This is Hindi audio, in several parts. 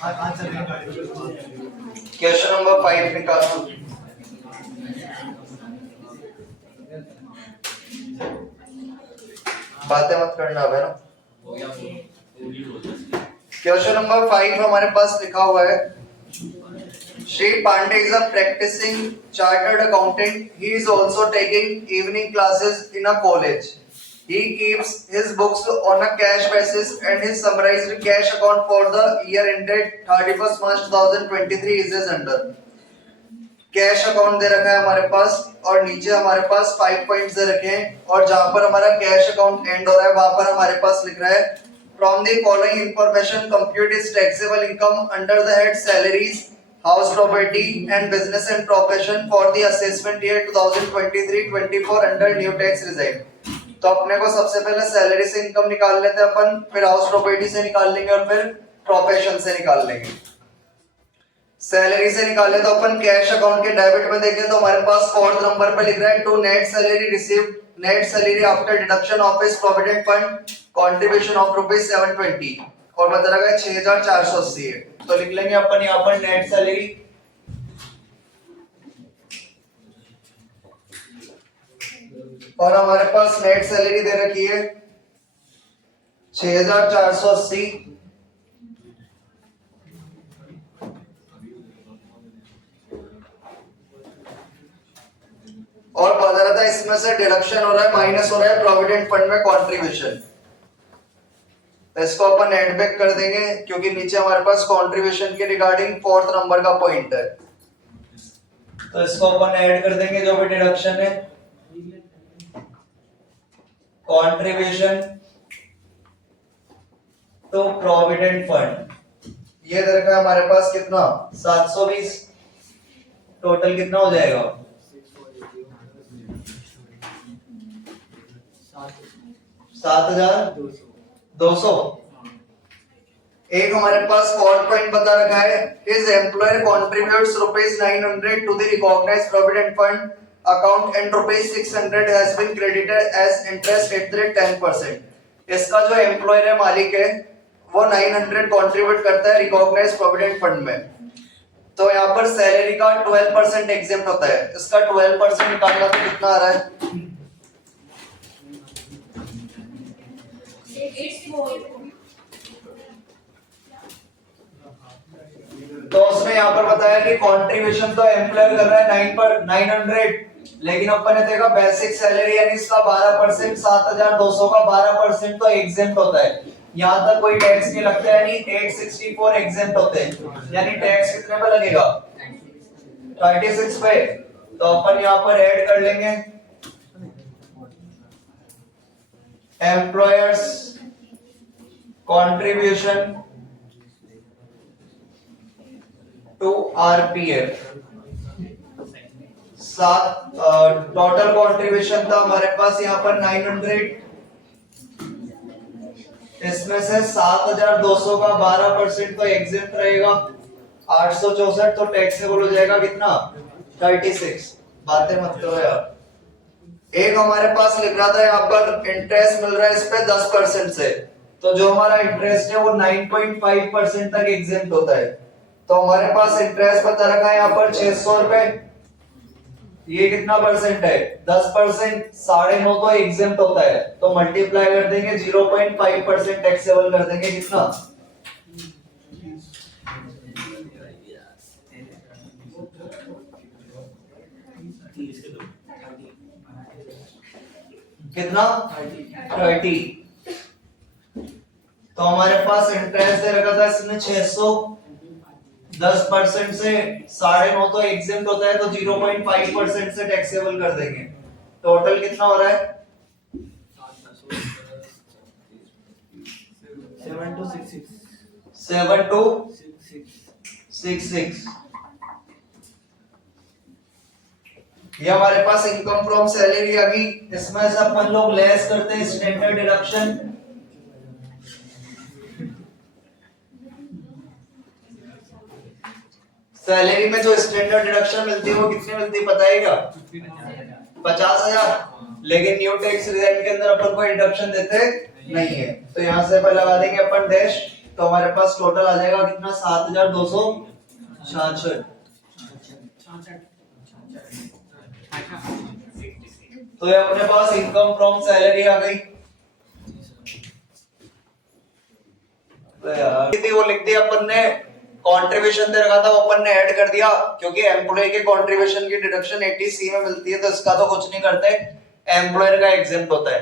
क्वेश्चन नंबर 5 निकालो। बातें मत करना है ना। क्वेश्चन नंबर 5 हमारे पास लिखा हुआ है, Shri Pandey is a practicing chartered accountant. He is also taking evening classes in a college. He keeps his books on a cash basis and his summarized cash account for the year ended 31st March 2023 is as under. Cash account दे रखा है हमारे पास और नीचे हमारे पास 5 पॉइंट्स दे रखे हैं और जहां पर हमारा कैश अकाउंट एंड हो रहा है वहां पर हमारे पास लिख रहा है, from the following information compute is taxable income under the head salaries, house property and business and profession for the assessment year 2023-24 under new tax regime. तो अपने को सबसे पहले सैलरी से इनकम निकाल लेते हैं अपन, फिर हाउस प्रॉपर्टी से निकाल लेंगे और फिर प्रोफेशन से निकाल लेंगे। सैलरी से निकाले तो अपन कैश अकाउंट के डेबिट में देखें तो हमारे पास फोर्थ नंबर पे लिख रहा है, to net salary received, net salary after deduction of his provident fund contribution of ₹720 और बता रहा है 6480 है। तो लिख लेंगे अपन यहां पर नेट सैलरी और हमारे पास नेट सैलरी दे रखी है 6480 और बता रहा था इसमें से डिडक्शन हो रहा है, माइनस हो रहा है प्रोविडेंट फंड में कंट्रीब्यूशन। तो इसको अपन ऐड बैक कर देंगे क्योंकि नीचे हमारे पास कंट्रीब्यूशन के रिगार्डिंग फोर्थ नंबर का पॉइंट है। तो इसको अपन ऐड कर देंगे जो भी डिडक्शन है, कंट्रीब्यूशन टू प्रोविडेंट फंड ये दे रखा है हमारे पास कितना 720, टोटल कितना हो जाएगा 7200। एक हमारे पास फोर्थ पॉइंट बता रखा है, his employer contributes ₹900 to the recognised provident fund account and ₹600 has been credited as interest at the rate 10%। इसका जो एम्प्लॉयर है, मालिक है, वो 900 कंट्रीब्यूट करता है रिकॉग्नाइज्ड प्रोविडेंट फंड में। तो यहाँ पर सैलरी का 12% एग्जेम्प्ट होता है, इसका 12% निकालना तो कितना आ रहा है, तो उसने यहाँ पर बताया कि कंट्रीब्यूशन तो एम्प्लॉयर कर रहा है 900, लेकिन अपन ने देखा बेसिक सैलरी यानी इसका 12%, 7200 का 12% तो एग्जेम्प्ट होता है। यहाँ तक कोई टैक्स नहीं लगता, यानी 864 एग्जेम्प्ट होते हैं, यानी टैक्स कितने पे लगेगा 36 पे। तो अपन यहाँ पर ऐड कर लेंगे employers contribution to RPF. Total contribution था हमारे पास यहाँ पर 900, इसमें से 7200 का 12% तो एग्जेम्प्ट रहेगा, 864 तो टैक्सेबल हो जाएगा कितना 36। बातें मत करो यार। एक हमारे पास लिख रहा था यहाँ पर इंटरेस्ट मिल रहा है इस पे 10% से, तो जो हमारा इंटरेस्ट है वो 9.5% तक एग्जेम्प्ट होता है। तो हमारे पास इंटरेस्ट बता रखा है यहाँ पर 600 रुपए, ये कितना परसेंट है 10%, 9.5 तो एग्जेम्प्ट होता है, तो मल्टीप्लाई कर देंगे 0.5% टैक्सेबल कर देंगे कितना कितना 30। तो हमारे पास इंटरेस्ट दे रखा था इसमें 600, 10% से 9.5 तो एग्जेम्प्ट होता है, तो 0.5% से टैक्सेबल कर देंगे। टोटल कितना हो रहा है 7266। ये हमारे पास इनकम फ्रॉम सैलरी आ गई, इसमें से अपन लोग लेस करते हैं स्टैंडर्ड डिडक्शन। सैलरी में जो स्टैंडर्ड डिडक्शन मिलती है वो कितनी मिलती है पता है क्या 50,000, लेकिन न्यू टैक्स रिजाइम के अंदर अपन को डिडक्शन देते नहीं है। तो यहाँ से पर लगा देंगे अपन डैश तो हमारे पास टोटल आ जाएगा कितना 7,266। तो ये अपने पास इनकम फ्रॉम सैलरी आ गई। तो यार कितनी वो लिख दी अपन ने, कंट्रीब्यूशन दे रखा था वो अपन ने ऐड कर दिया, क्योंकि एम्प्लॉय के कंट्रीब्यूशन की डिडक्शन 80C में मिलती है, तो इसका तो कुछ नहीं करते, एम्प्लॉयर का एग्जेम्प्ट होता है।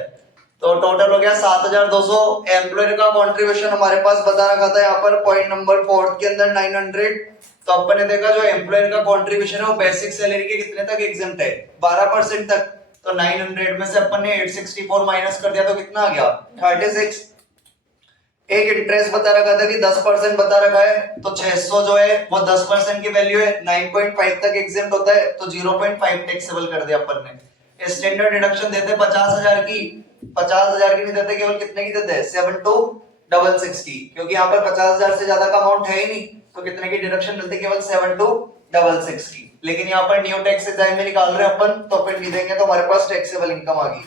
तो टोटल हो गया 7,200। एम्प्लॉयर का कंट्रीब्यूशन हमारे पास बता रखा था यहाँ पर पॉइंट नंबर 4 के अंदर 900। तो अपन ने देखा जो एम्प्लॉयर का कंट्रीब्यूशन है वो बेसिक सैलरी के कितने तक एग्जेम्प्ट है, 12% तक। तो 900 में से अपन ने 864 माइनस कर दिया तो कितना आ गया 36। एक इंटरेस्ट बता रखा था कि 10% बता रखा है, तो 600 जो है वो 10% की वैल्यू है, 9.5 तक एग्जेम्प्ट होता है, तो 0.5 टैक्सेबल कर दिया अपन ने। स्टैंडर्ड डिडक्शन देते 50,000 की, 50,000 की नहीं देते, केवल कितने की देते हैं 7,266 की, क्योंकि यहाँ पर 50,000 से ज्यादा का अमाउंट है ही नहीं, तो कितने की डिडक्शन मिलती केवल 7,266 की। लेकिन यहाँ पर न्यू टैक्स एग्जाम में निकाल रहे हैं अपन, तो फिर नहीं देंगे, तो हमारे पास टैक्सेबल इनकम आ गई।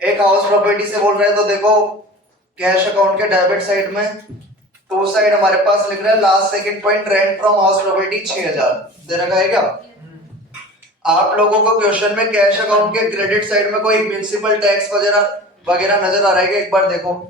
एक हाउस प्रॉपर्टी से बोल रहे हैं, तो देखो कैश अकाउंट के डेबिट साइड में टू साइड हमारे पास लिख रहा है last second point rent from house property 6,000 दे रखा है क्या। आप लोगों को क्वेश्चन में कैश अकाउंट के क्रेडिट साइड में कोई म्युनिसिपल टैक्स वगैरह वगैरह नजर आ रहा है क्या, एक बार देखो।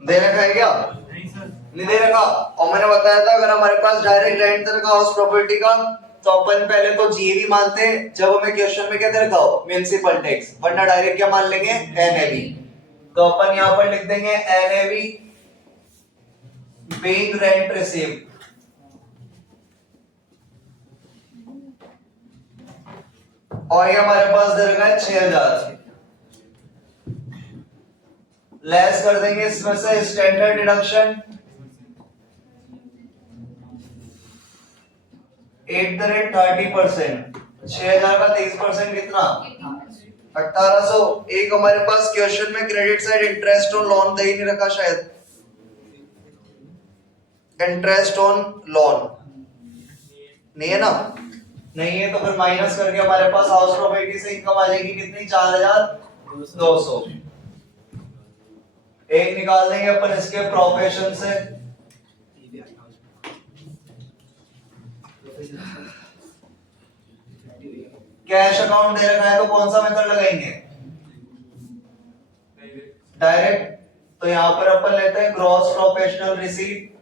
दे रखा है क्या, नहीं दे रखा। और मैंने बताया था अगर हमारे पास डायरेक्ट रेंट दे रखा हाउस प्रॉपर्टी का, तो अपन पहले तो जीएवी मानते हैं, जब हमें क्वेश्चन में क्या दे रखा हो म्युनिसिपल टैक्स, वरना डायरेक्ट क्या मान लेंगे एनएवी। तो अपन यहाँ पर लिख देंगे एनएवी बीइंग रेंट रिसीव्ड, और ये हमारे पास दे रखा है 6,000। लेस कर देंगे इसमें से स्टैंडर्ड डिडक्शन 30%, 6,000 का 30% कितना 1,800। एक हमारे पास क्वेश्चन में credit side interest on loan दे ही नहीं रखा शायद, इंटरेस्ट ऑन लोन नहीं है ना, नहीं है, तो फिर माइनस करके हमारे पास हाउस प्रॉपर्टी से इनकम आ जाएगी कितनी 4,200। एक निकाल देंगे अपन इसके प्रोफेशन से, कैश अकाउंट दे रखा है तो कौन सा मेथड लगाएंगे डायरेक्ट। तो यहां पर अपन लेते हैं ग्रॉस प्रोफेशनल रिसीट,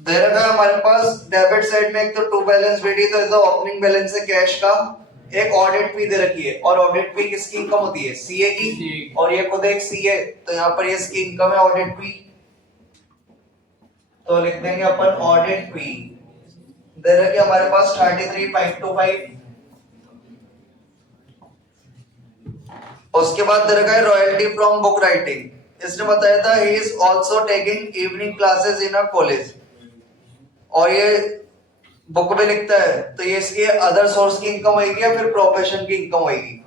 दे रखा है हमारे पास डेबिट साइड में एक तो टू बैलेंस रेडी, तो ओपनिंग बैलेंस है कैश का, एक ऑडिट फी दे रखी है, और ऑडिट फी किसकी इनकम होती है सीए की, और ये खुद एक सीए, तो यहाँ पर ये इसकी इनकम है ऑडिट फी, तो लिख देंगे अपन ऑडिट फी दे रखी है हमारे पास 33,525। उसके बाद दे रखा है रॉयल्टी फ्रॉम बुक राइटिंग, इसने बताया था he is also taking evening classes in a college, और ये बुक में लिखता है, तो ये इसकी अदर सोर्स की इनकम होगी या फिर प्रोफेशन की इनकम होगी,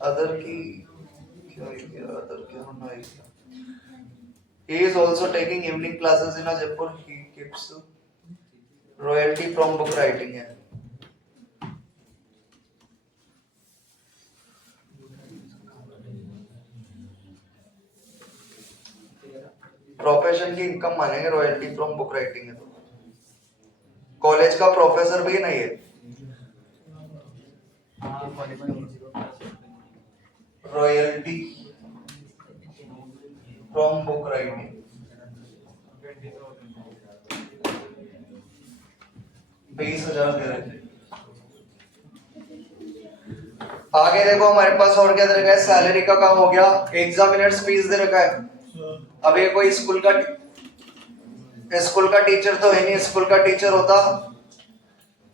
अदर की क्या होगी, अदर क्या होना है। He is also taking evening classes in a Jaipur, he keeps royalty from book writing है। प्रोफेशन की इनकम मानेंगे, रॉयल्टी फ्रॉम बुक राइटिंग है, तो कॉलेज का प्रोफेसर भी नहीं है, रॉयल्टी फ्रॉम बुक राइटिंग 20,000 दे रहे। आगे देखो हमारे पास और क्या दे रखा है, सैलरी का काम हो गया, एग्जामिनर्स फीस दे रखा है। अब ये कोई स्कूल का टीचर तो है नहीं, स्कूल का टीचर होता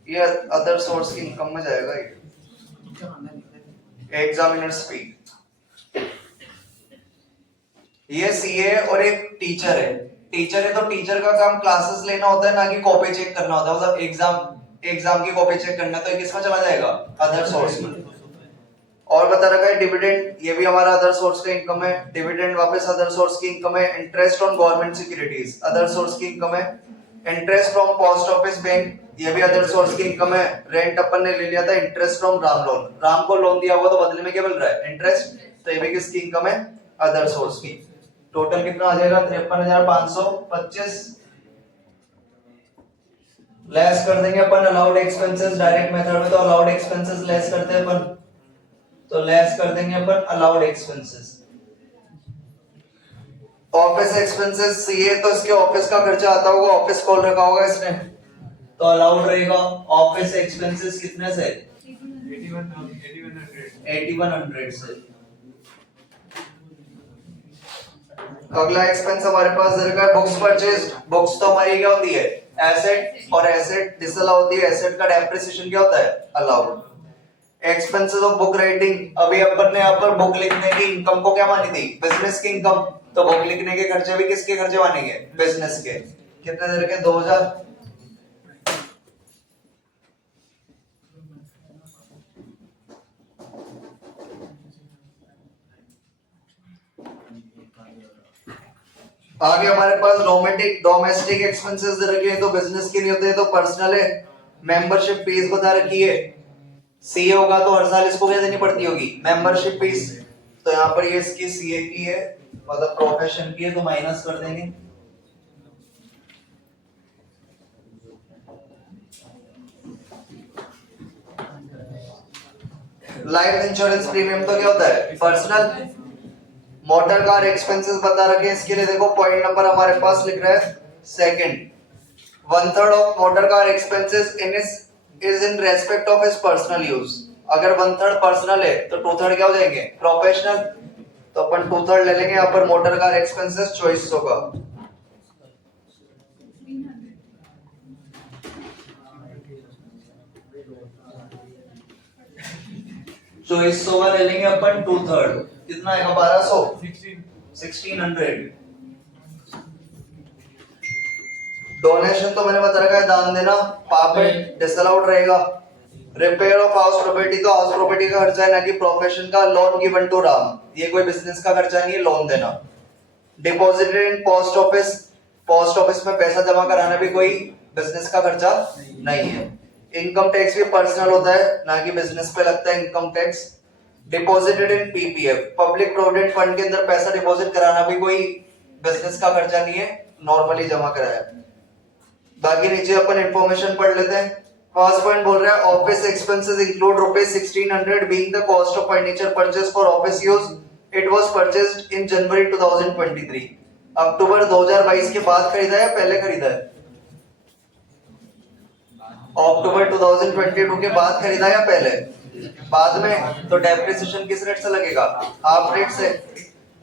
ये अदर सोर्स की इनकम में जाएगा ये। एग्जामिनर्स फी। ये सीए और एक टीचर है। टीचर है तो टीचर का काम क्लासेस लेना होता है, ना कि कॉपी चेक करना होता है। मतलब एग्जाम की कॉपी चेक करना, तो ये किसमें चला जाएगा? अदर सोर्स में। और बता रखा है डिविडेंड, ये भी हमारा अदर सोर्स का इनकम है। डिविडेंड वापस अदर सोर्स की इनकम है। Interest on government securities other source की इनकम है। Interest from post office bank, ये भी अदर सोर्स की इनकम है। रेंट अपन ने ले लिया था। Interest from Ram loan, Ram को लोन दिया हुआ तो बदले में क्या मिल रहा है? इंटरेस्ट। तो ये भी किसकी इनकम है? अदर सोर्स की। टोटल कितना आ जाएगा? 53,525। लेस कर देंगे अपन अलाउड एक्सपेंसेस। डायरेक्ट मेथड में तो अलाउड एक्सपेंसेस लेस करते हैं अपन, तो लेस कर देंगे अपन allowed expenses. Office expenses CA, तो इसके ऑफिस का खर्चा आता होगा, ऑफिस खोल रखा होगा इसने, तो अलाउड रहेगा। ऑफिस एक्सपेंसेस कितने से? 8100 से। अगला एक्सपेंस हमारे पास रहेगा बुक्स परचेज। बुक्स तो हमारी क्या होती है? एसेट, और एसेट डिसअलाउ होती है। एसेट का डेप्रिसिएशन क्या होता है? Allowed. Expenses of book writing, अभी अपन ने यहाँ पर बुक लिखने की इनकम को क्या मानी थी? बिजनेस की इनकम। तो बुक लिखने के खर्चे भी किसके खर्चे मानेंगे? बिजनेस के। कितने देर के? 2000। आगे हमारे पास डोमेस्टिक एक्सपेंसेस दे रखे हैं, तो बिजनेस के नहीं होते, तो पर्सनल है। मेंबरशिप फीस बता रखी है। सीए होगा तो हर साल इसको क्या देनी पड़ती होगी? Membership fees. तो यहाँ पर ये इसकी सीए की है, मतलब प्रोफेशन की है, तो माइनस कर देंगे। लाइफ इंश्योरेंस प्रीमियम तो क्या होता है? पर्सनल। मोटर कार एक्सपेंसेस बता रखे हैं, इसके लिए देखो पॉइंट नंबर हमारे पास लिख रहा है second. 1/3 of motor car expenses is in respect of his personal use. अगर 1/3 पर्सनल है तो 2/3 क्या हो जाएंगे? प्रोफेशनल। तो अपन 2/3 ले लेंगे यहाँ पर मोटर कार एक्सपेंसेस 2400 का। तो इस 100 का ले लेंगे अपन 2/3, कितना आएगा? 1600। डोनेशन तो मैंने बता रखा है दान देना, पापेट डिसअलाउड रहेगा। रिपेयर ऑफ हाउस प्रॉपर्टी, तो हाउस प्रॉपर्टी का खर्चा है, ना कि प्रोफेशन का। लोन गिवन टू राम, ये कोई बिजनेस का खर्चा नहीं है, लोन देना। Deposited in post office, post office में पैसा जमा कराना भी कोई बिजनेस का खर्चा नहीं है। इनकम टैक्स भी पर्सनल होता है, ना कि बिजनेस पे लगता है income tax. Deposited in PPF, public provident fund के अंदर पैसा डिपॉजिट कराना भी कोई बिजनेस का खर्चा नहीं है, नॉर्मली जमा कराया। बाकी नीचे अपन इंफॉर्मेशन पढ़ लेते हैं। फर्स्ट पॉइंट बोल रहा है office expenses include ₹1600 being the cost of furniture purchase for office use. It was purchased in January 2023। October 2022 के बाद खरीदा है, पहले खरीदा है? अक्टूबर 2022 के बाद खरीदा या पहले? बाद में। तो डेप्रिसिएशन किस रेट से लगेगा? हाफ रेट से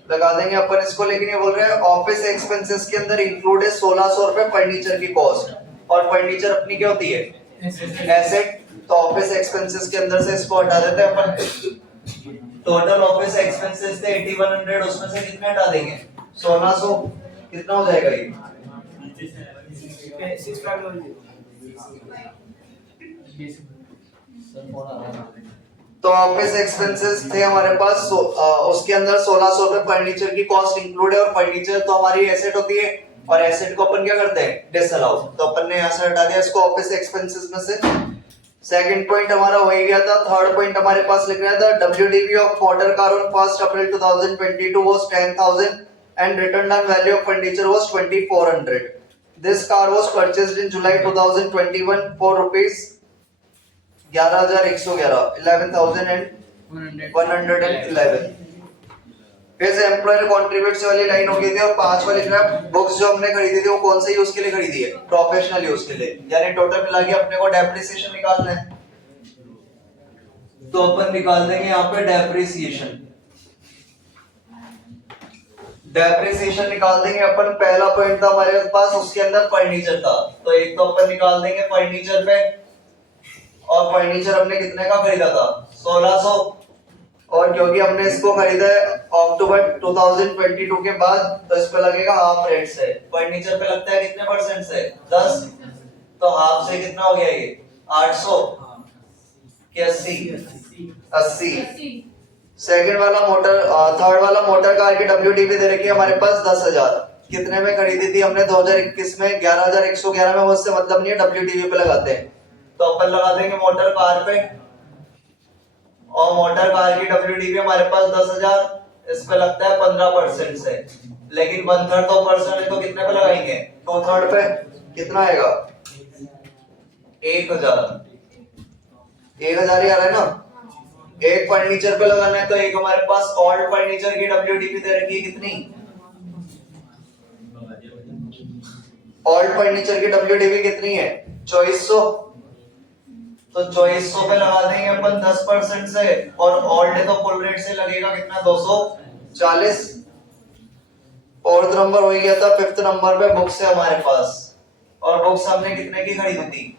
लगा देंगे अपन इसको। लेकिन ये बोल रहे हैं ऑफिस एक्सपेंसेस के अंदर इंक्लूड है 1600 रुपए फर्नीचर की कॉस्ट, और फर्नीचर अपनी क्या होती है? एसेट। तो ऑफिस एक्सपेंसेस के अंदर से इसको हटा देते हैं अपन। टोटल ऑफिस एक्सपेंसेस थे 8100, उसमें से कितने हटा देंगे? 1600। कितना हो जाएगा ये? तो ऑफिस एक्सपेंसेस थे हमारे पास, उसके अंदर 1600 रुपए फर्नीचर की कॉस्ट इंक्लूड है, और फर्नीचर तो हमारी एसेट होती है, और एसेट को अपन क्या करते हैं? डिसअलाउ। तो अपन ने यहाँ से हटा दिया इसको ऑफिस एक्सपेंसेस में से। सेकंड पॉइंट हमारा हो ही गया था। थर्ड पॉइंट हमारे पास लिख रहा था WDV of motor car on 1 April 2022 was 10,000 and return on value of furniture was 2400. This car was purchased in July 2021 for rupees 11,111। फिर एम्प्लॉयर कॉन्ट्रीब्यूट्स वाली लाइन हो गई थी, और 5 वाली बुक्स जो हमने खरीदी थी वो कौन से यूज के लिए खरीदी है? प्रोफेशनल यूज के लिए। यानी टोटल मिला के अपने को डेप्रिसिएशन निकालना है, तो अपन निकाल देंगे यहाँ पे डेप्रिसिएशन। डेप्रिसिएशन निकाल देंगे अपन। पहला पॉइंट था हमारे पास, उसके अंदर फर्नीचर था, तो एक तो अपन निकाल देंगे फर्नीचर पे, और फर्नीचर हमने कितने का खरीदा था 1600, और क्योंकि हमने इसको खरीदा है अक्टूबर 2022 के बाद तो इस पे लगेगा हाफ रेट से। फर्नीचर पे लगता है कितने परसेंट से 10, तो हाफ से कितना हो गया ये 800 कि 80। सेकंड वाला मोटर थर्ड वाला मोटर कार की WDP दे रखी है हमारे पास 10,000। कितने में खरीदी थी हमने 2021 में 11,111 में, वो उससे मतलब नहीं है, WDP पे लगाते हैं। तो अपन लगा देंगे मोटर कार पे, और मोटर कार की WDP हमारे पास 10,000, इस पे लगता है 15% से, लेकिन 1/3 तो परसेंट तो कितने पे लगाएंगे 2/3 पे, कितना आएगा 1,000 ही आ रहा है ना। एक फर्नीचर पे लगाना है तो एक हमारे पास ऑल्ड फर्नीचर की WDP दे रखी है कितनी, ऑल्ड फर्नीचर की WDP कितनी है 2400, तो 2400 पे लगा देंगे अपन 10% से, और ऑल्ड है तो फुल रेट से लगेगा कितना 240। फोर्थ नंबर हो गया था। फिफ्थ नंबर पे बुक्स है हमारे पास, और बुक्स हमने कितने की खरीदी थी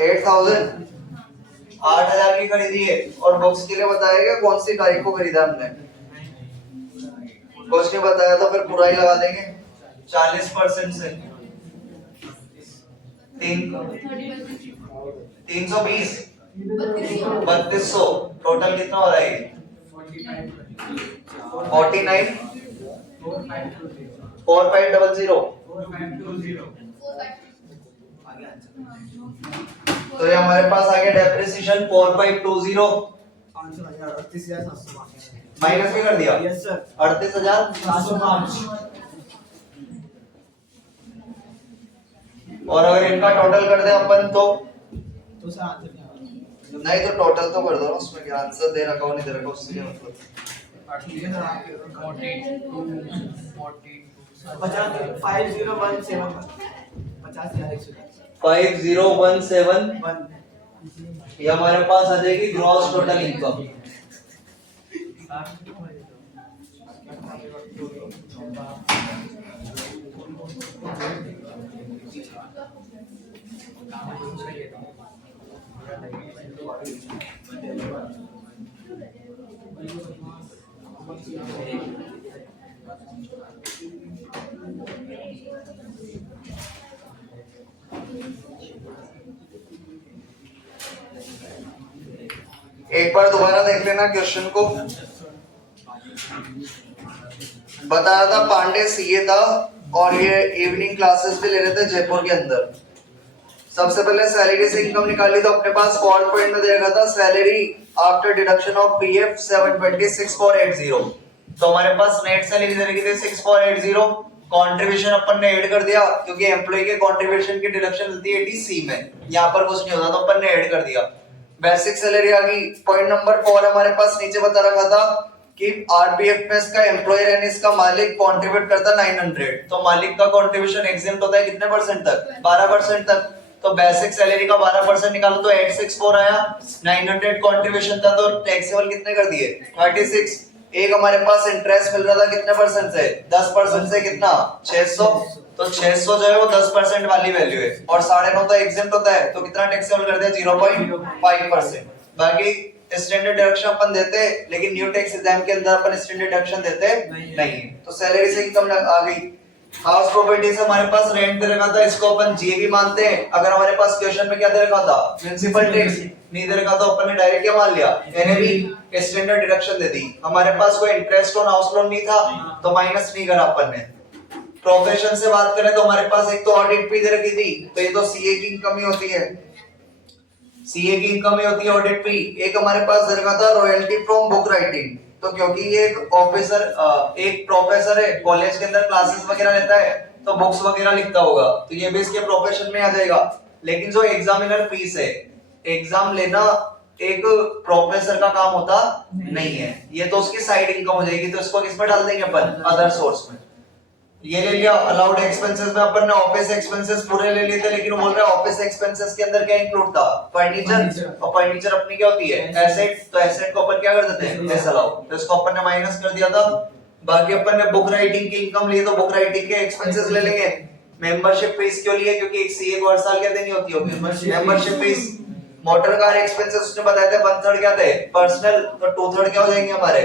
8,000 8,000 की खरीदी है। और बुक्स के लिए बताएगा कौन सी तारीख को खरीदा हमने, कुछ नहीं बताया तो फिर पूरा ही लगा देंगे 40% से 320 3200, टोटल कितना हो रहा है 49 4500। तो ये हमारे पास आ गया डेप्रिसिएशन 4520, माइनस भी कर दिया 38,705। और अगर इनका टोटल कर दे अपन तो नहीं, तो टोटल तो कर दो ना, उसमें क्या आंसर दे रखा हो नहीं दे रखा उससे क्या मतलब 5017 ये हमारे पास आ जाएगी ग्रॉस टोटल इनकम। एक बार दोबारा देख लेना क्वेश्चन को। बताया था पांडे सीए था और ये इवनिंग क्लासेस भी ले रहे थे जयपुर के अंदर। सबसे पहले सैलरी से इनकम निकाली तो अपने पास फॉल्ट पॉइंट में देखा था salary after deduction of PF 720,6480। तो हमारे पास नेट सैलरी दे रखी थी 6480, कंट्रीब्यूशन अपन ने ऐड कर दिया क्योंकि एम्प्लॉय के कंट्रीब्यूशन की डिडक्शन मिलती है 80C में, यहाँ पर कुछ नहीं होता तो अपन ने ऐड कर दिया। बेसिक सैलरी आ गई। पॉइंट नंबर 4 हमारे पास नीचे बता रखा था कि आरपीएफ में इसका एम्प्लॉयर यानी इसका मालिक कंट्रीब्यूट करता 900, तो मालिक का कंट्रीब्यूशन एग्जेम्प्ट होता है कितने परसेंट तक 12% तक। तो बेसिक सैलरी का 12% निकालो तो 864 आया, 900 कंट्रीब्यूशन था तो टैक्सेबल कितने कर दिए 36। एक हमारे पास इंटरेस्ट मिल रहा था कितने परसेंट से 10% से, कितना 600, तो 600 जो है वो 10% वाली वैल्यू है, और 9.5 तो एग्जेम्प्ट होता है तो कितना टैक्सेबल कर दिया 0.5%। बाकी स्टैंडर्ड डिडक्शन अपन देते हैं लेकिन न्यू टैक्स एग्जाम के अंदर अपन स्टैंडर्ड डिडक्शन देते नहीं। तो सैलरी से इनकम आ गई। हाउस प्रॉपर्टी से हमारे पास रेंट दे रखा था, इसको अपन जीबी मानते हैं। अगर हमारे पास क्वेश्चन में क्या दे रखा था म्युनिसिपल टैक्स नहीं दे रखा तो अपन ने डायरेक्ट क्या मान लिया एनएबी स्टैंडर्ड डिडक्शन दे दी। हमारे पास कोई इंटरेस्ट ऑन हाउस लोन नहीं था तो माइनस नहीं करा अपन ने। प्रोफेशन से बात करें तो हमारे पास एक तो ऑडिट फी दे रखी थी, तो ये तो सीए की इनकम ही होती है, सीए की इनकम ही होती है ऑडिट फी। एक हमारे पास दे रखा था रॉयल्टी फ्रॉम बुक राइटिंग, तो क्योंकि ये एक ऑफिसर एक प्रोफेसर है कॉलेज के अंदर क्लासेस वगैरह लेता है तो बुक्स वगैरह लिखता होगा तो ये भी इसके प्रोफेशन में आ जाएगा। लेकिन जो एग्जामिनर फीस है, एग्जाम लेना एक प्रोफेसर का काम होता नहीं है, ये तो उसकी साइड इनकम हो जाएगी। तो इसको किस में डाल देंगे अपन अदर सोर्स में। ये ले लिया अलाउड एक्सपेंसेस में अपन ने ऑफिस एक्सपेंसेस पूरे ले लिए थे, लेकिन वो बोल रहा है ऑफिस एक्सपेंसेस के अंदर क्या इंक्लूड था फर्नीचर, और फर्नीचर अपनी क्या होती है एसेट, तो एसेट को अपन क्या कर देते हैं लेस अलाउ, तो इसको अपन ने माइनस कर दिया था। बाकी अपन ने बुक राइटिंग की इनकम ली तो बुक राइटिंग के एक्सपेंसेस ले लेंगे, मेंबरशिप फीस क्यों ली है? क्योंकि एक सीए को हर साल क्या देनी होती होगी? Membership fees. Motor car expenses उसने बताया था 1/3 क्या थे? पर्सनल, तो 2/3 क्या हो जाएंगे हमारे?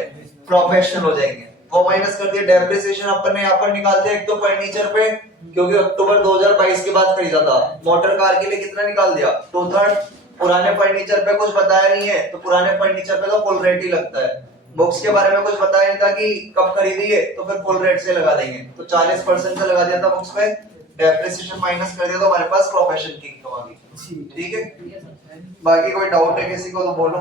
प्रोफेशनल हो जाएंगे। वो माइनस कर दिया। डेप्रिसिएशन अपन ने यहाँ पर निकाल दिया, एक तो फर्नीचर पे, क्योंकि अक्टूबर 2022 के बाद खरीदा था। मोटर कार के लिए कितना निकाल दिया? 2/3। पुराने फर्नीचर पे कुछ बताया नहीं है, तो पुराने फर्नीचर पे तो फुल रेट ही लगता है। बुक्स के बारे में कुछ बताया नहीं था कि कब खरीदी है, तो फिर फुल रेट से लगा देंगे। तो 40% का लगा दिया था बुक्स पे, डेप्रिसिएशन माइनस कर दिया तो हमारे पास प्रोफेशन की इनकम आ गई। ठीक है, बाकी कोई डाउट है किसी को तो बोलो।